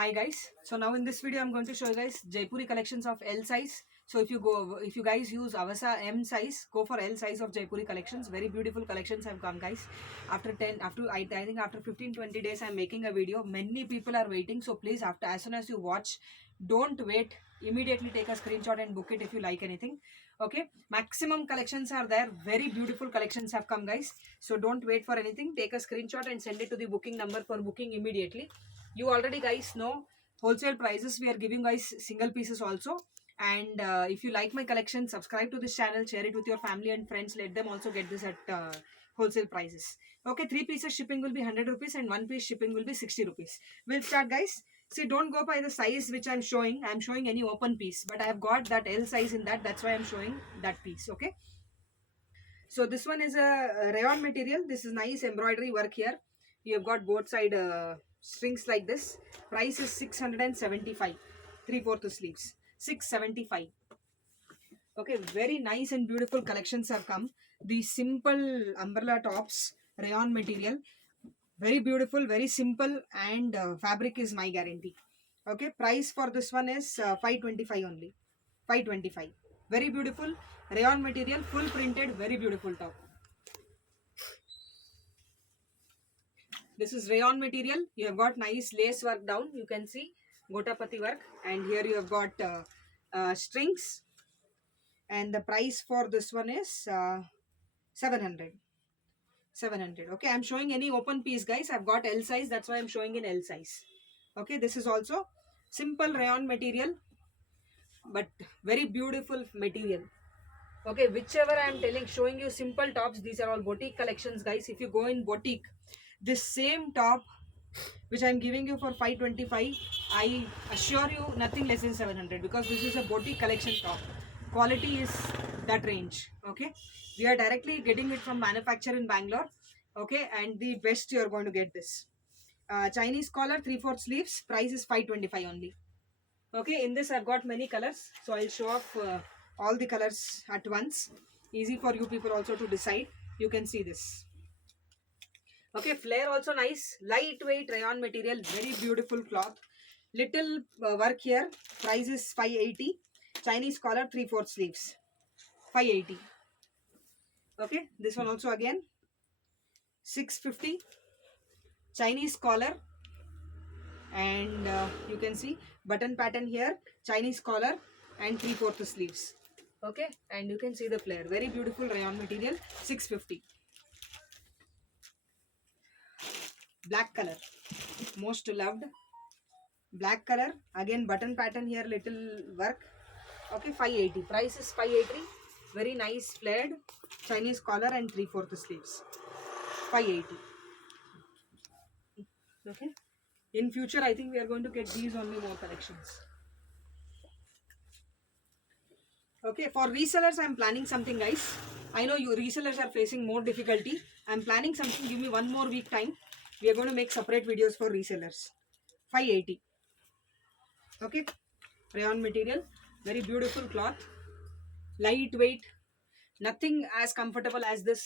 Hi guys, so now in this video I'm going to show you guys Jaipuri collections of L size. So if you guys use Avasa M size, go for L size of Jaipuri collections. Very beautiful collections have come guys. I think after 15-20 days I'm making a video. Many people are waiting, so please as soon as you watch, don't wait. Immediately take a screenshot and book it if you like anything. Okay, maximum collections are there. Very beautiful collections have come guys. So don't wait for anything. Take a screenshot and send it to the booking number for booking immediately. You already guys know wholesale prices. We are giving guys single pieces also. And if you like my collection, subscribe to this channel, share it with your family and friends. Let them also get this at wholesale prices. Okay, 3 pieces shipping will be 100 rupees and 1 piece shipping will be 60 rupees. We'll start guys. See, don't go by the size which I'm showing. I'm showing any open piece, but I have got that L size in that. That's why I'm showing that piece. Okay, so this one is a rayon material. This is nice embroidery work here. You have got both side strings like this. Price is 675. 3/4 sleeves. 675. Okay, very nice and beautiful collections have come. The simple umbrella tops, rayon material. Very beautiful, very simple, and fabric is my guarantee. Okay, price for this one is 525 only. 525. Very beautiful rayon material, full printed, very beautiful top. This is rayon material. You have got nice lace work down. You can see Gotapati work, and here you have got strings. And the price for this one is 700. 700. Okay, I'm showing any open piece, guys. I've got L size. That's why I'm showing in L size. Okay, this is also simple rayon material, but very beautiful material. Okay, whichever I am showing you simple tops. These are all boutique collections, guys. If you go in boutique, this same top which I'm giving you for 525, I assure you nothing less than 700, because this is a boutique collection top. Quality is that range. Okay, we are directly getting it from manufacturer in Bangalore. Okay, and the best you are going to get this. Chinese collar, 3/4 sleeves. Price is 525 only. Okay, in this I've got many colors, so I'll show off all the colors at once. Easy for you people also to decide. You can see this. Okay, flare also nice. Lightweight rayon material, very beautiful cloth. Little work here. Price is 580. Chinese collar, 3/4 sleeves. 580. Okay, this one also again 650. Chinese collar, and you can see button pattern here. Chinese collar and 3/4 sleeves. Okay, and you can see the flare. Very beautiful rayon material. 650. Black color, most loved. Black color, again button pattern here, little work. Okay, 580. Price is 580. Very nice flared Chinese collar and 3/4 sleeves. 580. Okay, in future I think we are going to get these only more collections. Okay, for resellers I'm planning something, guys. I know you resellers are facing more difficulty. I'm planning something. Give me 1 more week time. We are going to make separate videos for resellers. 580. Okay, rayon material, very beautiful cloth, lightweight. Nothing as comfortable as this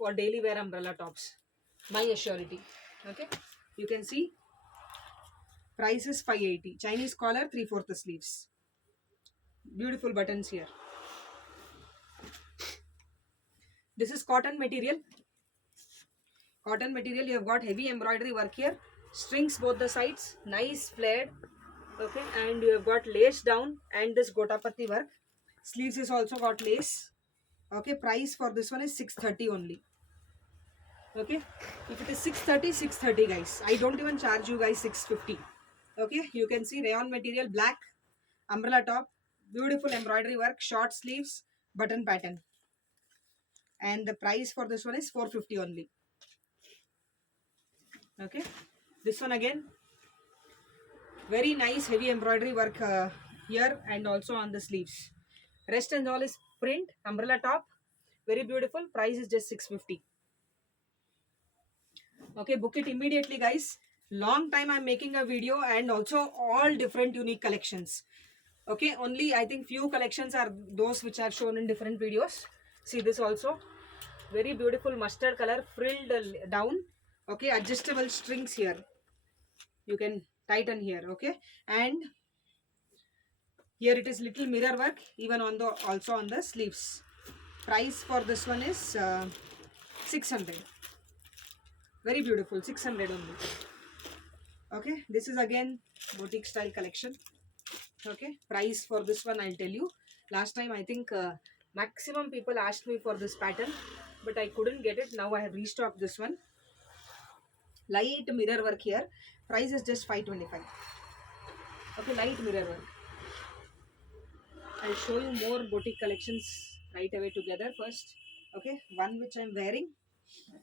for daily wear umbrella tops. My assurity. Okay, you can see price is 580. Chinese collar, 3/4 sleeves. Beautiful buttons here. This is cotton material. Cotton material, you have got heavy embroidery work here. Strings both the sides, nice flared. Okay, and you have got lace down and this Gotapati work. Sleeves is also got lace. Okay, price for this one is 630 only. Okay, if it is 630, 630 guys. I don't even charge you guys 650. Okay, you can see rayon material, black, umbrella top, beautiful embroidery work, short sleeves, button pattern. And the price for this one is 450 only. Okay, this one again, very nice heavy embroidery work here and also on the sleeves. Rest and all is print, umbrella top, very beautiful. Price is just 650. Okay, book it immediately, guys. Long time I'm making a video, and also all different unique collections. Okay, only I think few collections are those which I've shown in different videos. See this also, very beautiful mustard color, frilled down. Okay, adjustable strings here. You can tighten here. Okay, and here it is little mirror work even on the also on the sleeves. Price for this one is 600. Very beautiful, 600 only. Okay, this is again boutique style collection. Okay, price for this one I'll tell you. Last time I think maximum people asked me for this pattern, but I couldn't get it. Now I have restocked this one. Light mirror work here. Price is just 525. Okay, light mirror work. I'll show you more boutique collections right away together first. Okay, one which I'm wearing.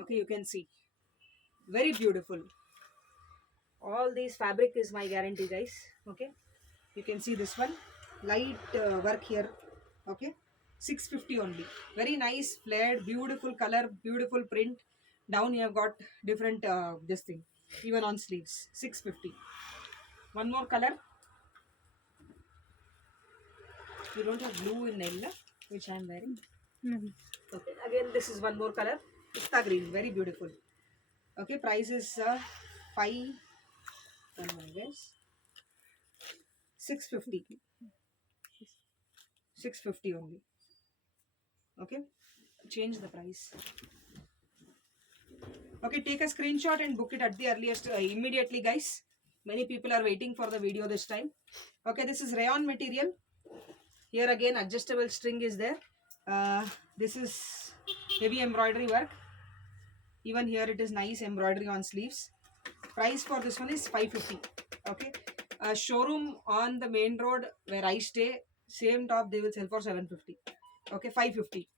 Okay, you can see. Very beautiful. All these fabric is my guarantee, guys. Okay, you can see this one. Light work here. Okay, 650 only. Very nice, flared, beautiful color, beautiful print. Down you have got different this thing. Even on sleeves. 650. One more color. You don't have blue in Nella, which I am wearing. Okay, again this is one more color. Pista green, very beautiful. Okay, price is 650. 650 only. Okay, change the price. Okay, take a screenshot and book it at the earliest immediately, guys. Many people are waiting for the video this time. Okay, this is rayon material. Here again adjustable string is there. This is heavy embroidery work. Even here it is nice embroidery on sleeves. Price for this one is 550. Okay, showroom on the main road where I stay, same top they will sell for 750. Okay, 550.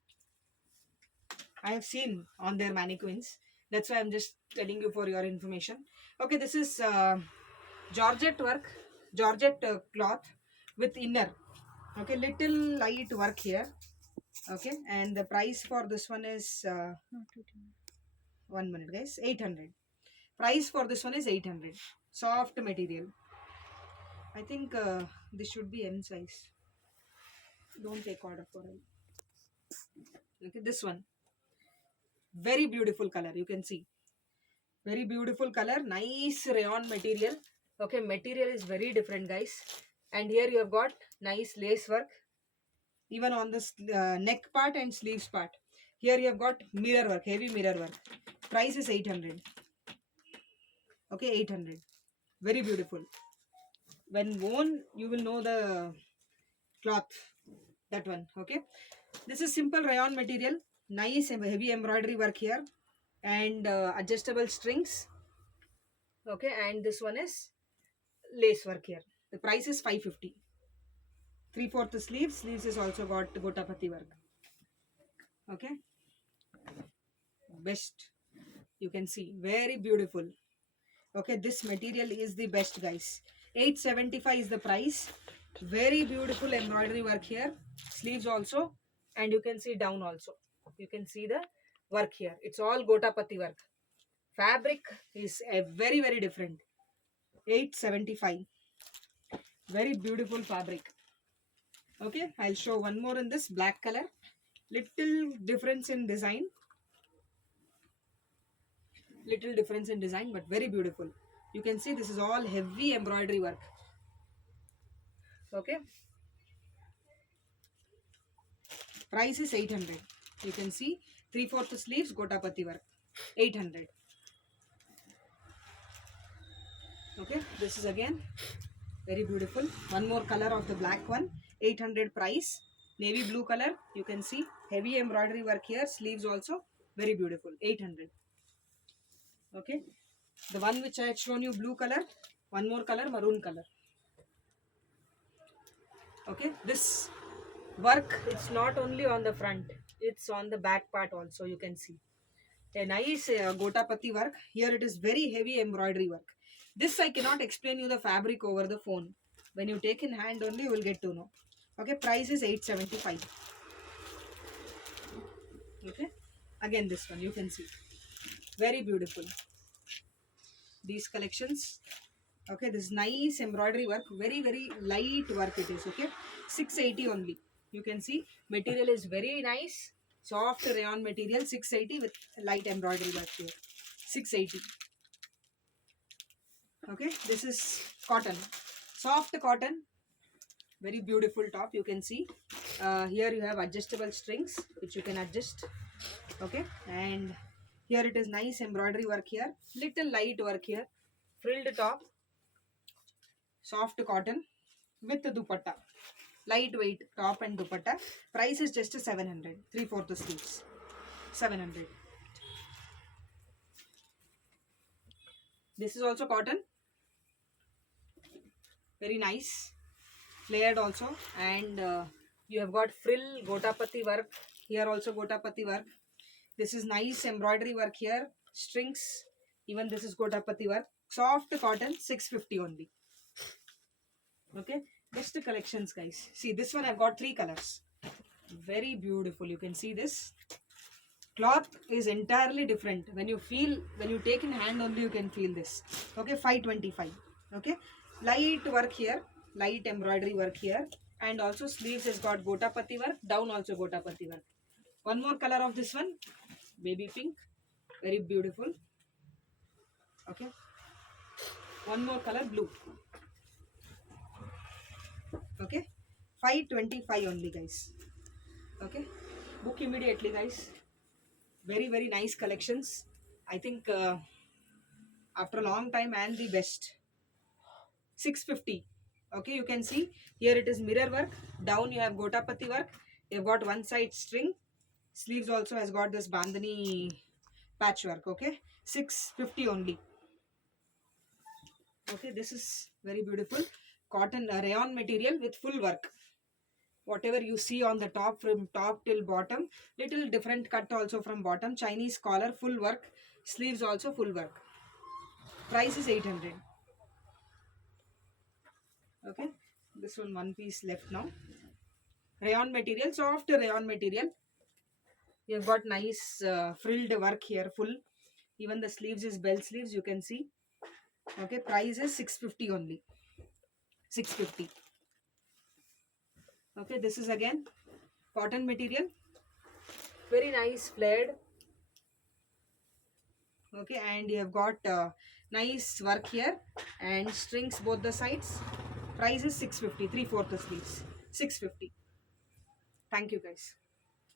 I have seen on their mannequins. That's why I'm just telling you for your information. Okay, this is Georgette work, Georgette cloth with inner. Okay, little light work here. Okay, and the price for this one is 1 minute, guys. 800. Price for this one is 800. Soft material. I think this should be M size. Don't take order for it. Okay, this one. Very beautiful color. You can see. Very beautiful color. Nice rayon material. Okay, material is very different, guys. And here you have got nice lace work. Even on this neck part and sleeves part. Here you have got mirror work. Heavy mirror work. Price is 800. Okay, 800. Very beautiful. When worn, you will know the cloth. That one. Okay. This is simple rayon material. Nice heavy embroidery work here. And adjustable strings. Okay. And this one is lace work here. The price is 550. 3/4 sleeves. Sleeves is also got Gotapati work. Okay. Best. You can see. Very beautiful. Okay. This material is the best, guys. 875 is the price. Very beautiful embroidery work here. Sleeves also. And you can see down also. You can see the work here. It's all Gotapati work. Fabric is a very, very different. 875. Very beautiful fabric. Okay, I'll show one more in this black color. Little difference in design. Little difference in design, but very beautiful. You can see this is all heavy embroidery work. Okay. Price is 800. You can see 3/4 sleeves Gotapati work. 800. Okay, this is again very beautiful. One more color of the black one. 800 price. Navy blue color. You can see heavy embroidery work here. Sleeves also very beautiful. 800. Okay. The one which I had shown you blue color. One more color, maroon color. Okay. This work, it's not only on the front. It's on the back part also. You can see. A nice Gotapati work. Here it is very heavy embroidery work. This I cannot explain you the fabric over the phone. When you take in hand only, you will get to know. Okay, price is 875. Okay, again this one you can see. Very beautiful. These collections. Okay, this nice embroidery work. Very, very light work it is. Okay, 680 only. You can see material is very nice. Soft rayon material. 680 with light embroidery work here. 680. Okay, this is cotton, soft cotton, very beautiful top. You can see here you have adjustable strings which you can adjust. Okay, and here it is nice embroidery work here, little light work here, frilled top, soft cotton with dupatta, lightweight top and dupatta. Price is just 700, 3/4 sleeves, 700. This is also cotton, very nice, flared also, and you have got frill gotapati work here, also gotapati work. This is nice embroidery work here, strings, even this is gotapati work, soft cotton, 650 only. Okay, best collections guys. See this one, I've got 3 colors, very beautiful. You can see this cloth is entirely different. When you feel, when you take in hand only, you can feel this. Okay, 525. Okay, light work here, light embroidery work here, and also sleeves has got gotapati work, down also gotapati work. One more color of this one, baby pink, very beautiful. Okay, one more color, blue. Okay, 525 only guys. Okay, book immediately guys. Very nice collections. I think after a long time, and the best. 650. Okay, you can see here it is mirror work, down you have gotapati work, you've got one side string, sleeves also has got this bandhani patchwork. Okay, 650 only. Okay, this is very beautiful cotton rayon material with full work. Whatever you see on the top, from top till bottom, little different cut also from bottom, Chinese collar, full work, sleeves also full work. Price is 800. Okay, this one piece left now. Rayon material, soft rayon material. You've got nice frilled work here, full. Even the sleeves is bell sleeves, you can see. Okay, price is 650 only. 650. Okay, this is again cotton material, very nice flared. Okay, and you have got nice work here and strings both the sides. Price is 650, 3/4 sleeves, 650. Thank you guys.